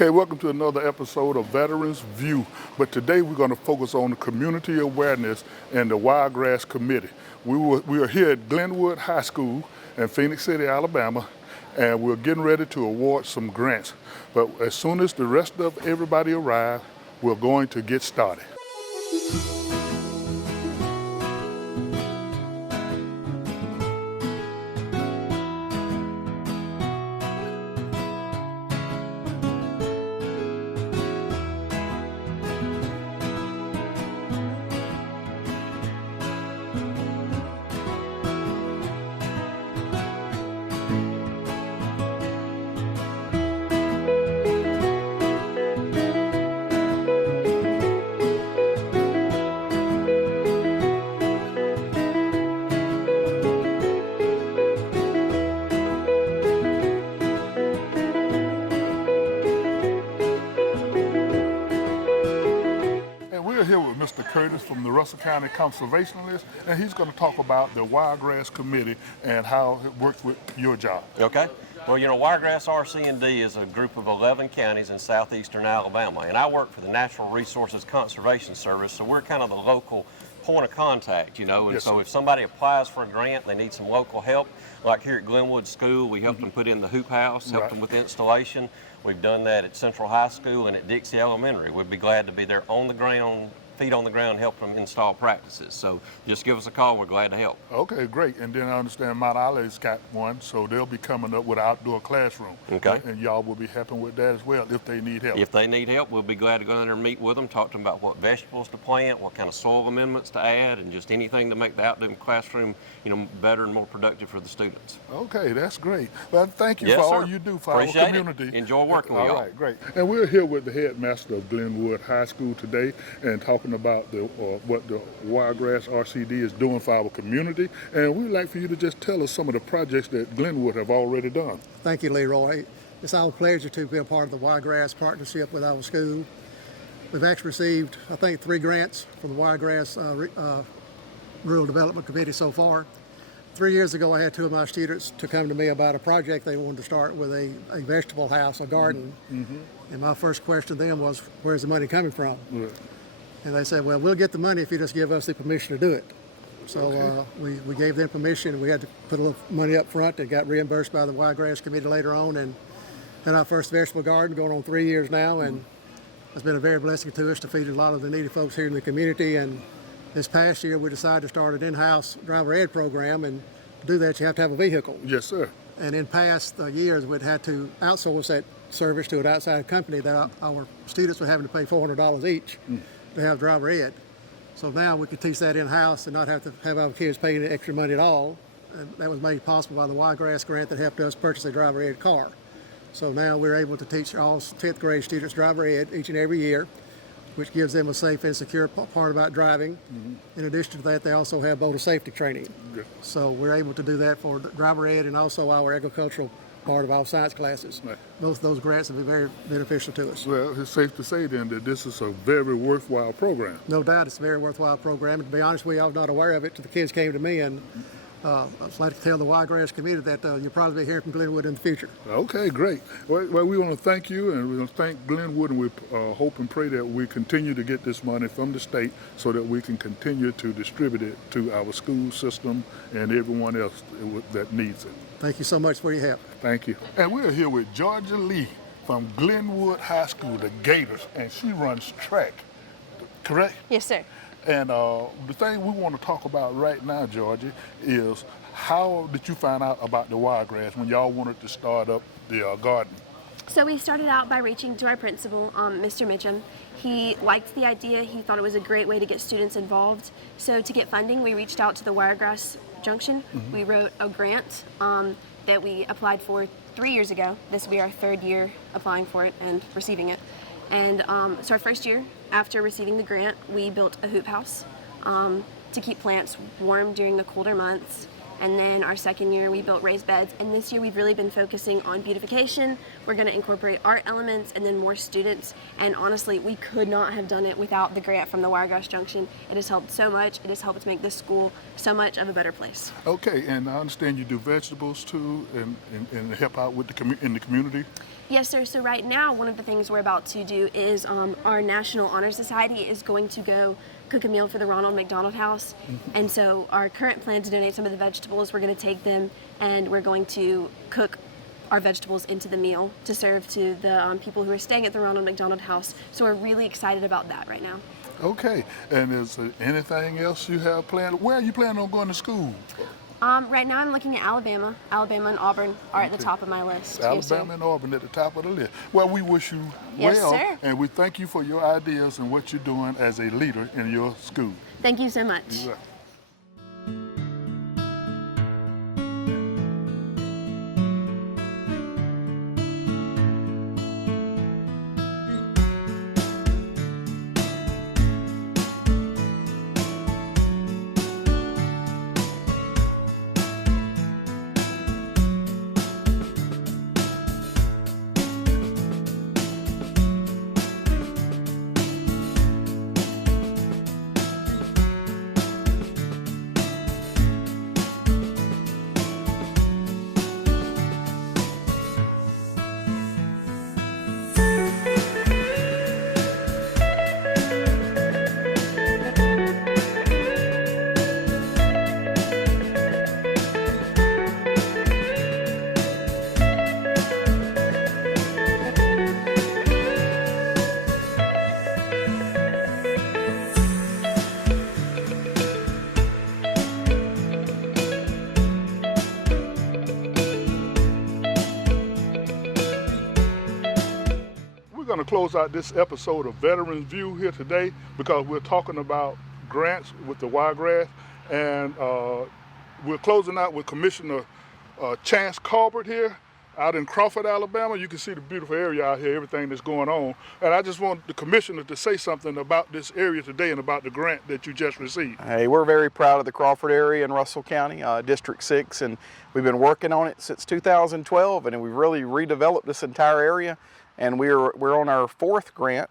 Okay, welcome to another episode of Veterans View. But today we're going to focus on the community awareness and the Wiregrass Committee. We are here at Glenwood High School in Phoenix City, Alabama, and we're getting ready to award some grants. But as soon as the rest of everybody arrives, we're going to get started. We're here with Mr. Curtis from the Russell County Conservationist, and he's going to talk about the Wiregrass Committee and how it works with your job. Okay. Well, Wiregrass RC&D is a group of 11 counties in southeastern Alabama, and I work for the Natural Resources Conservation Service, so we're kind of the local point of contact, and Yes, so sir. if somebody applies for a grant, they need some local help, like here at Glenwood School, we helped them put in the hoop house, helped them with installation. We've done that at Central High School and at Dixie Elementary. We'd be glad to be there on the ground, feet on the ground, help them install practices. So just give us a call, we're glad to help. Okay, great. And then I understand Mount Olive's got one, so they'll be coming up with an outdoor classroom. Okay. And y'all will be helping with that as well if they need help. If they need help, we'll be glad to go in there and meet with them, talk to them about what vegetables to plant, what kind of soil amendments to add, and just anything to make the outdoor classroom, better and more productive for the students. Okay, that's great. Well, thank you Yes, for sir. all you do for Appreciate our community. it. Enjoy working with y'all. All right, great. And we're here with the headmaster of Glenwood High School today and talking about what the Wiregrass RCD is doing for our community. And we'd like for you to just tell us some of the projects that Glenwood have already done. Thank you, Leroy. It's our pleasure to be a part of the Wiregrass partnership with our school. We've actually received, I think, 3 grants from the Wiregrass Rural Development Committee so far. 3 years ago, I had 2 of my students to come to me about a project they wanted to start with a vegetable house, a garden. And my first question to them was, where's the money coming from? And they said, well, we'll get the money if you just give us the permission to do it. So we gave them permission. We had to put a little money up front and got reimbursed by the Wiregrass Committee later on, and had our first vegetable garden going on 3 years now, and it's been a very blessing to us to feed a lot of the needy folks here in the community. And this past year, we decided to start an in-house driver ed program, and to do that, you have to have a vehicle. Yes, sir. And in past years, we'd had to outsource that service to an outside company that our students were having to pay $400 each to have driver ed. So now we could teach that in-house and not have to have our kids paying any extra money at all. And that was made possible by the Wiregrass grant that helped us purchase a driver ed car. So now we're able to teach all 10th grade students driver ed each and every year, which gives them a safe and secure part about driving. In addition to that, they also have motor safety training. Yeah. So we're able to do that for driver ed and also our agricultural part of our science classes. Right. Those grants have been very beneficial to us. Well, it's safe to say then that this is a very worthwhile program. No doubt it's a very worthwhile program. And to be honest with you, I was not aware of it till the kids came to me, and I'd like to tell the Wiregrass community that you'll probably be hearing from Glenwood in the future. Okay, great. Well, we want to thank you, and we want to thank Glenwood, and we hope and pray that we continue to get this money from the state so that we can continue to distribute it to our school system and everyone else that needs it. Thank you so much for your help. Thank you. And we're here with Georgia Lee from Glenwood High School, the Gators, and she runs track, correct? Yes, sir. And the thing we want to talk about right now, Georgia, is how did you find out about the Wiregrass when y'all wanted to start up the garden? So we started out by reaching to our principal, Mr. Mitchum. He liked the idea. He thought it was a great way to get students involved. So to get funding, we reached out to the Wiregrass Junction. We wrote a grant that we applied for 3 years ago. This will be our 3rd year applying for it and receiving it. And so our first year, after receiving the grant, we built a hoop house to keep plants warm during the colder months. And then our second year, we built raised beds. And this year, we've really been focusing on beautification. We're going to incorporate art elements and then more students. And honestly, we could not have done it without the grant from the Wiregrass Junction. It has helped so much. It has helped make this school so much of a better place. Okay, and I understand you do vegetables too, and help out with in the community. Yes, sir. So right now, one of the things we're about to do is our National Honor Society is going to go cook a meal for the Ronald McDonald House. And so our current plan to donate some of the vegetables, we're going to take them and we're going to cook our vegetables into the meal to serve to the people who are staying at the Ronald McDonald House. So we're really excited about that right now. Okay, and is there anything else you have planned? Where are you planning on going to school? Right now I'm looking at Alabama. Alabama and Auburn are at the top of my list. Alabama and Auburn at the top of the list. Well, we wish you Yes, well, sir. and we thank you for your ideas and what you're doing as a leader in your school. Thank you so much. You're welcome. We're going to close out this episode of Veterans View here today because we're talking about grants with the Wiregrass, and we're closing out with Commissioner Chance Colbert here out in Crawford, Alabama. You can see the beautiful area out here, everything that's going on. And I just want the commissioner to say something about this area today and about the grant that you just received. Hey, we're very proud of the Crawford area in Russell County, District 6, and we've been working on it since 2012, and we've really redeveloped this entire area. And we're on our 4th grant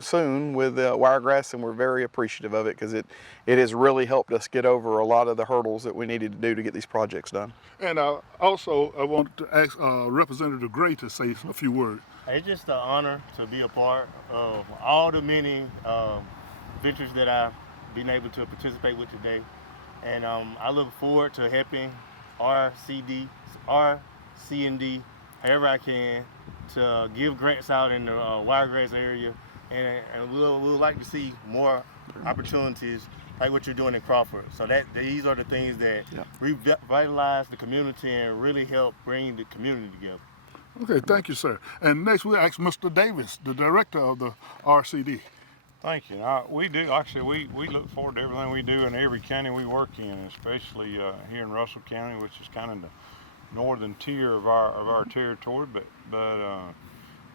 soon with Wiregrass, and we're very appreciative of it because it has really helped us get over a lot of the hurdles that we needed to do to get these projects done. And also, I want to ask Representative Gray to say a few words. It's just an honor to be a part of all the many ventures that I've been able to participate with today. And I look forward to helping RC&D, however I can, to give grants out in the Wiregrass area, and we'll like to see more opportunities like what you're doing in Crawford. So these are the things that revitalize the community and really help bring the community together. Okay, thank you, sir. And next we'll ask Mr. Davis, the director of the RC&D. Thank you. We do, actually, we look forward to everything we do in every county we work in, especially here in Russell County, which is kind of the northern tier of our territory, but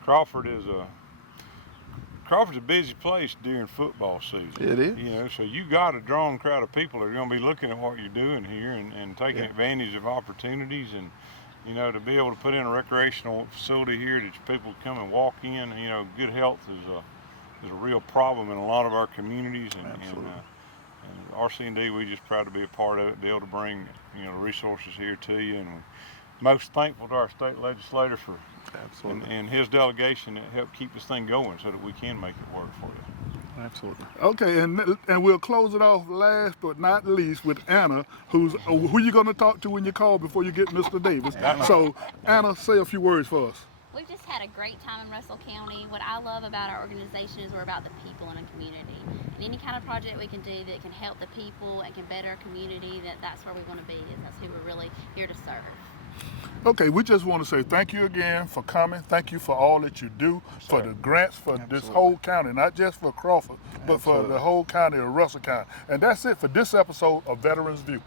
Crawford's a busy place during football season. It is. You know, so you got a drawn crowd of people that are going to be looking at what you're doing here and taking advantage of opportunities, and you know, to be able to put in a recreational facility here that people come and walk in. You know, good health is a real problem in a lot of our communities, and RC&D, we're just proud to be a part of it, be able to bring, you know, resources here to you, and we're most thankful to our state legislator for and his delegation that helped keep this thing going so that we can make it work for you. Absolutely. Okay, and we'll close it off last but not least with Anna, who you going to talk to when you call before you get Mr. Davis. So Anna, say a few words for us. We've just had a great time in Russell County. What I love about our organization is we're about the people in a community. And any kind of project we can do that can help the people and can better our community, that's where we want to be, and that's who we're really here to serve. Okay, we just want to say thank you again for coming. Thank you for all that you do, for the grants for this whole county, not just for Crawford, but for the whole county of Russell County. And that's it for this episode of Veterans View.